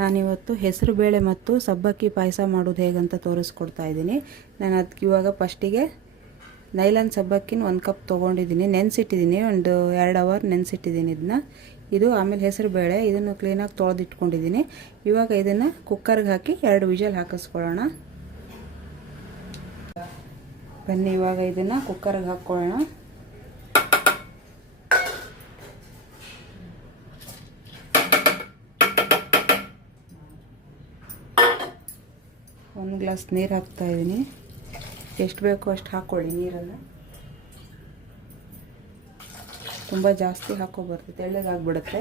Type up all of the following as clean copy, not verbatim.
ನಾನಿವತ್ತು ಹೆಸರು ಬೇಳೆ ಮತ್ತು ಸಬ್ಬಕ್ಕಿ ಪಾಯಸ ಮಾಡೋದು ಹೇಗಂತ ತೋರಿಸ್ಕೊಡ್ತಾ ಇದ್ದೀನಿ. ನಾನು ಅದಕ್ಕೆ ಇವಾಗ ಫಸ್ಟಿಗೆ ನೈಲಾನ್ ಸಬ್ಬಕ್ಕಿನ 1 ಕಪ್ ತೊಗೊಂಡಿದ್ದೀನಿ, ನೆನೆಸಿಟ್ಟಿದ್ದೀನಿ. ಒಂದು 2 ಅವರ್ ನೆನೆಸಿಟ್ಟಿದ್ದೀನಿ ಇದನ್ನ. ಇದು ಆಮೇಲೆ ಹೆಸರು ಬೇಳೆ, ಇದನ್ನು ಕ್ಲೀನಾಗಿ ತೊಳೆದಿಟ್ಕೊಂಡಿದ್ದೀನಿ. ಇವಾಗ ಇದನ್ನು ಕುಕ್ಕರ್ಗೆ ಹಾಕಿ 2 ವಿಷಲ್ ಹಾಕಿಸ್ಕೊಳ್ಳೋಣ. ಬನ್ನಿ ಇವಾಗ ಇದನ್ನು ಕುಕ್ಕರ್ಗೆ ಹಾಕ್ಕೊಳ್ಳೋಣ. ಒಂದು ಗ್ಲಾಸ್ ನೀರು ಹಾಕ್ತಾಯಿದ್ದೀನಿ. ಎಷ್ಟು ಬೇಕೋ ಅಷ್ಟು ಹಾಕ್ಕೊಳ್ಳಿ ನೀರನ್ನು. ತುಂಬ ಜಾಸ್ತಿ ಹಾಕೋಬಾರ್ದು, ತೆಳ್ಳಗಾಗ್ಬಿಡುತ್ತೆ.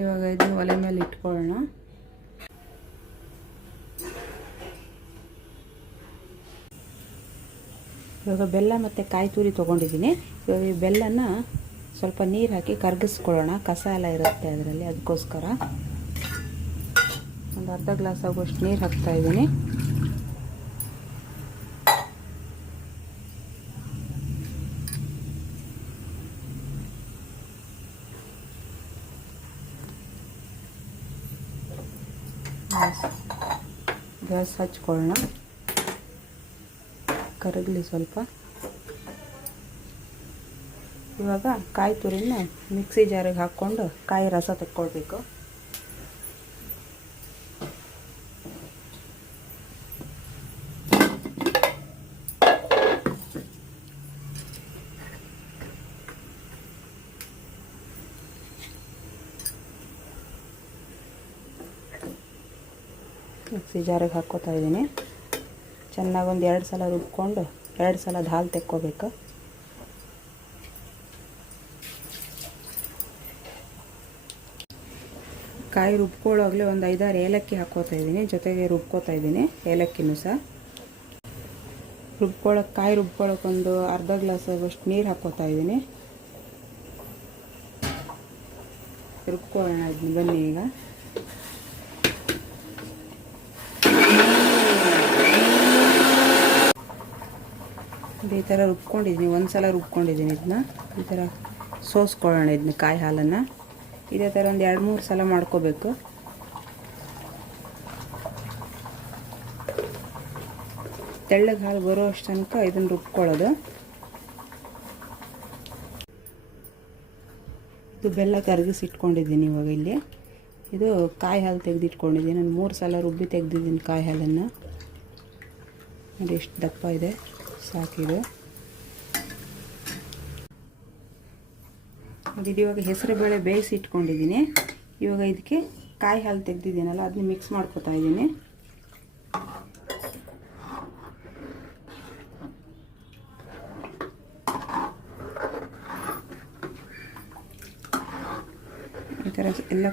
ಇವಾಗ ಇದನ್ನು ಒಲೆ ಮೇಲೆ ಇಟ್ಕೊಳ್ಳೋಣ. ಇವಾಗ ಬೆಲ್ಲ ಮತ್ತು ಕಾಯಿ ತುರಿ ತೊಗೊಂಡಿದ್ದೀನಿ. ಇವಾಗ ಈ ಬೆಲ್ಲನ ಸ್ವಲ್ಪ ನೀರು ಹಾಕಿ ಕರಗಿಸ್ಕೊಳ್ಳೋಣ, ಕಸ ಎಲ್ಲ ಇರುತ್ತೆ ಅದರಲ್ಲಿ. ಅದಕ್ಕೋಸ್ಕರ ಒಂದು ಅರ್ಧ ಗ್ಲಾಸ್ ಆಗುವಷ್ಟು ನೀರು ಹಾಕ್ತಾಯಿದ್ದೀನಿ. ಗ್ಯಾಸ್ ಹಚ್ಕೊಳ್ಳೋಣ, ಕರಗಲಿ ಸ್ವಲ್ಪ. ಇವಾಗ ಕಾಯಿ ತುರಿನ ಮಿಕ್ಸಿ ಜಾರಿಗೆ ಹಾಕ್ಕೊಂಡು ಕಾಯಿ ರಸ ತೆಕ್ಕೊಳ್ಬೇಕು. ಮಿಕ್ಸಿ ಜಾರಿಗೆ ಹಾಕ್ಕೋತಾ ಇದ್ದೀನಿ. ಚೆನ್ನಾಗಿ ಒಂದು 2 ಸಲ ರುಬ್ಕೊಂಡು 2 ಸಲ ಹಾಲು ತೆಕ್ಕೋಬೇಕು. ಕಾಯಿ ರುಬ್ಕೊಳ್ಳೋವಾಗಲೇ ಒಂದು 5-6 ಏಲಕ್ಕಿ ಹಾಕ್ಕೋತಾ ಇದ್ದೀನಿ, ಜೊತೆಗೆ ರುಬ್ಕೋತಾ ಇದ್ದೀನಿ ಏಲಕ್ಕಿನೂ ಸಹ. ಕಾಯಿ ರುಬ್ಕೊಳ್ಳೋಕೆ ಒಂದು ಅರ್ಧ ಗ್ಲಾಸ್ ಆಗುವಷ್ಟು ನೀರು ಹಾಕ್ಕೋತಾ ಇದ್ದೀನಿ. ರುಬ್ಕೊಳ್ಳೋಣ ಇದನ್ನ. ಬನ್ನಿ ಈಗ ಈ ಥರ ರುಬ್ಕೊಂಡಿದ್ದೀನಿ, ಒಂದು ಸಲ ರುಬ್ಕೊಂಡಿದ್ದೀನಿ. ಇದನ್ನ ಈ ಥರ ಸೋಸ್ಕೊಳ್ಳೋಣ. ಇದನ್ನ ಕಾಯಿ ಹಾಲನ್ನು ಇದೇ ಥರ ಒಂದು 2-3 ಸಲ ಮಾಡ್ಕೋಬೇಕು. ತೆಳ್ಳಗೆ ಹಾಲು ಬರೋ ಅಷ್ಟು ತನಕ ಇದನ್ನು ರುಬ್ಕೊಳ್ಳೋದು. ಇದು ಬೆಲ್ಲ ಕರಗಿಸಿಟ್ಕೊಂಡಿದ್ದೀನಿ. ಇವಾಗ ಇಲ್ಲಿ ಇದು ಕಾಯಿ ಹಾಲು ತೆಗೆದಿಟ್ಕೊಂಡಿದ್ದೀನಿ. ನಾನು 3 ಸಲ ರುಬ್ಬಿ ತೆಗೆದಿದ್ದೀನಿ ಕಾಯಿ ಹಾಲನ್ನು. ನೋಡಿ ಎಷ್ಟು ದಪ್ಪ ಇದೆ, ಸಾಕಿದೆ. ಇದು ಇವಾಗ ಹೆಸರು ಬೇಳೆ ಬೇಯಿಸಿ ಇಟ್ಕೊಂಡಿದ್ದೀನಿ. ಇವಾಗ ಇದಕ್ಕೆ ಕಾಯಿ ಹಾಲು ತೆಗೆದಿದ್ದೀನಲ್ಲ ಅದನ್ನ ಮಿಕ್ಸ್ ಮಾಡ್ಕೊತಾ ಇದ್ದೀನಿ. ಈ ಥರ ಎಲ್ಲ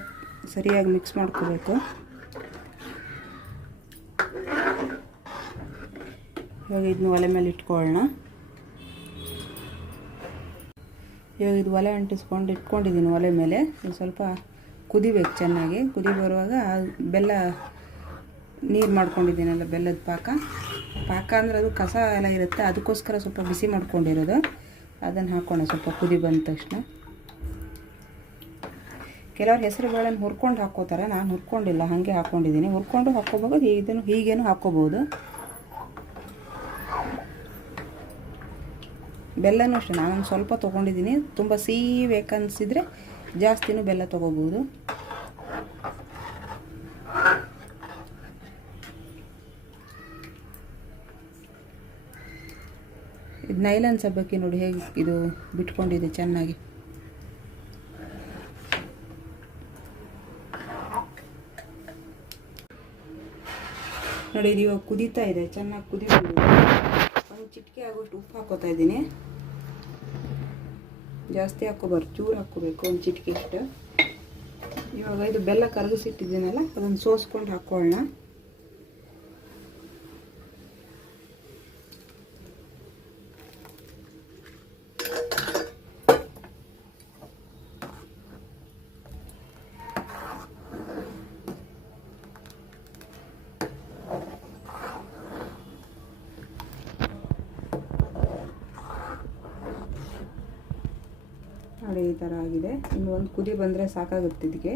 ಸರಿಯಾಗಿ ಮಿಕ್ಸ್ ಮಾಡ್ಕೋಬೇಕು. ಇವಾಗ ಇದನ್ನ ಒಲೆ ಮೇಲೆ ಇಟ್ಕೊಳ್ಳೋಣ. ಇವಾಗ ಇದು ಒಲೆ ಅಂಟಿಸ್ಕೊಂಡು ಇಟ್ಕೊಂಡಿದ್ದೀನಿ ಒಲೆ ಮೇಲೆ. ಇದು ಸ್ವಲ್ಪ ಕುದಿಬೇಕು ಚೆನ್ನಾಗಿ. ಕುದಿ ಬರುವಾಗ ಬೆಲ್ಲ ನೀರು ಮಾಡ್ಕೊಂಡಿದ್ದೀನಲ್ಲ, ಬೆಲ್ಲದ ಪಾಕ ಅಂದರೆ ಅದು ಕಸ ಎಲ್ಲ ಇರುತ್ತೆ, ಅದಕ್ಕೋಸ್ಕರ ಸ್ವಲ್ಪ ಬಿಸಿ ಮಾಡ್ಕೊಂಡಿರೋದು. ಅದನ್ನು ಹಾಕೋಣ ಸ್ವಲ್ಪ ಕುದಿ ಬಂದ ತಕ್ಷಣ. ಕೆಲವ್ರು ಹೆಸರು ಬೇಳೆನ ಹುರ್ಕೊಂಡು ಹಾಕ್ಕೋತಾರೆ, ನಾನು ಹುರ್ಕೊಂಡಿಲ್ಲ, ಹಾಗೆ ಹಾಕ್ಕೊಂಡಿದ್ದೀನಿ. ಹುರ್ಕೊಂಡು ಹಾಕ್ಕೋಬೋದು, ಇದನ್ನು ಹೀಗೇನು ಹಾಕ್ಕೋಬೋದು. ಬೆಲ್ಲನೂ ಅಷ್ಟೇ ನಾನೊಂದು ಸ್ವಲ್ಪ ತೊಗೊಂಡಿದ್ದೀನಿ. ತುಂಬ ಸಿಹಿ ಬೇಕನ್ನಿಸಿದ್ರೆ ಜಾಸ್ತಿನೂ ಬೆಲ್ಲ ತೊಗೋಬೋದು. ಇದು ನೈಲಾನ್ ಸಬ್ಬಕ್ಕಿ ನೋಡಿ ಹೇಗೆ ಇದು ಬಿಟ್ಕೊಂಡಿದೆ ಚೆನ್ನಾಗಿ. ನೋಡಿ ಇದು ಇವಾಗ ಕುದೀತಾ ಇದೆ, ಚೆನ್ನಾಗಿ ಕುದಿಬೋದು. ಒಂದು ಚಿಟಿಕೆ ಆಗೋಷ್ಟು ಉಪ್ಪು ಹಾಕೋತಾ ಇದ್ದೀನಿ. ಜಾಸ್ತಿ ಹಾಕ್ಕೋಬಾರ್ದು, ಚೂರು ಹಾಕ್ಕೋಬೇಕು, ಒಂದು ಚಿಟಿಕೆ ಇಷ್ಟು. ಇವಾಗ ಇದು ಬೆಲ್ಲ ಕರಗಿಸಿಟ್ಟಿದ್ದೀನಲ್ಲ ಅದನ್ನು ಸೋಸ್ಕೊಂಡು ಹಾಕ್ಕೊಳ್ಳೋಣ. ನೋಡಿ ಈ ಥರ ಆಗಿದೆ. ಇನ್ನು ಒಂದು ಕುದಿ ಬಂದರೆ ಸಾಕಾಗುತ್ತೆ ಇದಕ್ಕೆ.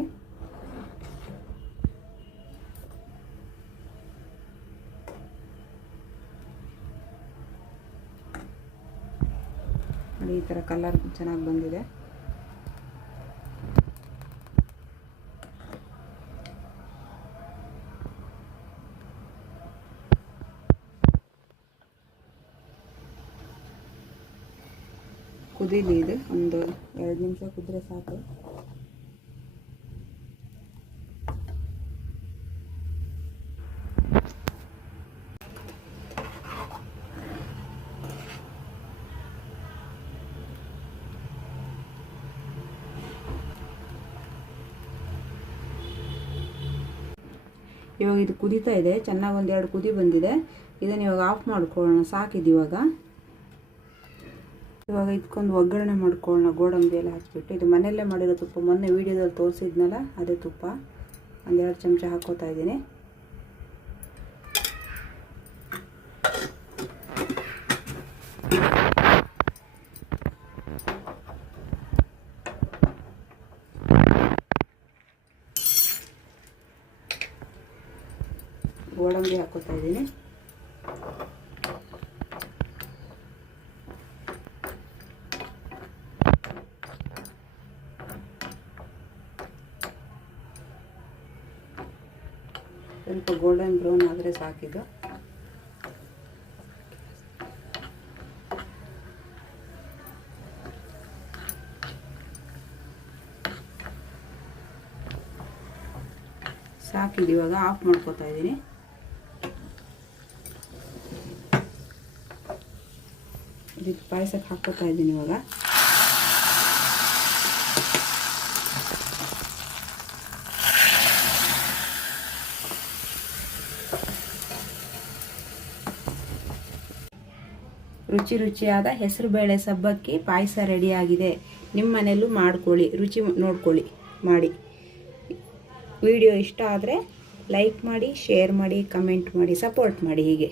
ನೋಡಿ ಈ ಥರ ಕಲರ್ ಚೆನ್ನಾಗಿ ಬಂದಿದೆ. ಕುದೀಲಿ ಇದು, ಒಂದು 2 ನಿಮಿಷ ಕುದ್ರೆ ಸಾಕು. ಇವಾಗ ಇದು ಕುದೀತಾ ಇದೆ, ಚೆನ್ನಾಗಿ 1-2 ಕುದಿ ಬಂದಿದೆ. ಇದನ್ನು ಇವಾಗ ಆಫ್ ಮಾಡ್ಕೊಳ್ಳೋಣ, ಸಾಕಿದ್ದು ಇವಾಗ. ಇದಕ್ಕೊಂದು ಒಗ್ಗರಣೆ ಮಾಡ್ಕೊಳ್ಳೋಣ. ಗೋಡಂಬಿ ಎಲ್ಲ ಹಾಕಿಬಿಟ್ಟು, ಇದು ಮನೆಯಲ್ಲೇ ಮಾಡಿರೋ ತುಪ್ಪ, ಮೊನ್ನೆ ವೀಡಿಯೋದಲ್ಲಿ ತೋರಿಸಿದ್ನಲ್ಲ ಅದೇ ತುಪ್ಪ. 1-2 ಚಮಚ ಹಾಕೋತಾ ಇದ್ದೀನಿ. ಗೋಡಂಬಿ ಹಾಕೋತಾ ಇದ್ದೀನಿ. ಸ್ವಲ್ಪ ಗೋಲ್ಡನ್ ಬ್ರೌನ್ ಆದರೆ ಸಾಕಿದು. ಸಾಕಿದು, ಇವಾಗ ಆಫ್ ಮಾಡ್ಕೋತಾ ಇದ್ದೀನಿ. ಇದಕ್ಕೆ ಪಾಯಸಕ್ಕೆ ಹಾಕೋತಾ ಇದ್ದೀನಿ ಇವಾಗ. ರುಚಿಯಾದ ಹೆಸರುಬೇಳೆ ಸಬ್ಬಕ್ಕಿ ಪಾಯಸ ರೆಡಿಯಾಗಿದೆ. ನಿಮ್ಮ ಮನೆಯಲ್ಲೂ ಮಾಡ್ಕೊಳ್ಳಿ, ರುಚಿ ನೋಡ್ಕೊಳ್ಳಿ ಮಾಡಿ. ವಿಡಿಯೋ ಇಷ್ಟ ಆದರೆ ಲೈಕ್ ಮಾಡಿ, ಶೇರ್ ಮಾಡಿ, ಕಮೆಂಟ್ ಮಾಡಿ, ಸಪೋರ್ಟ್ ಮಾಡಿ. ಹೀಗೆ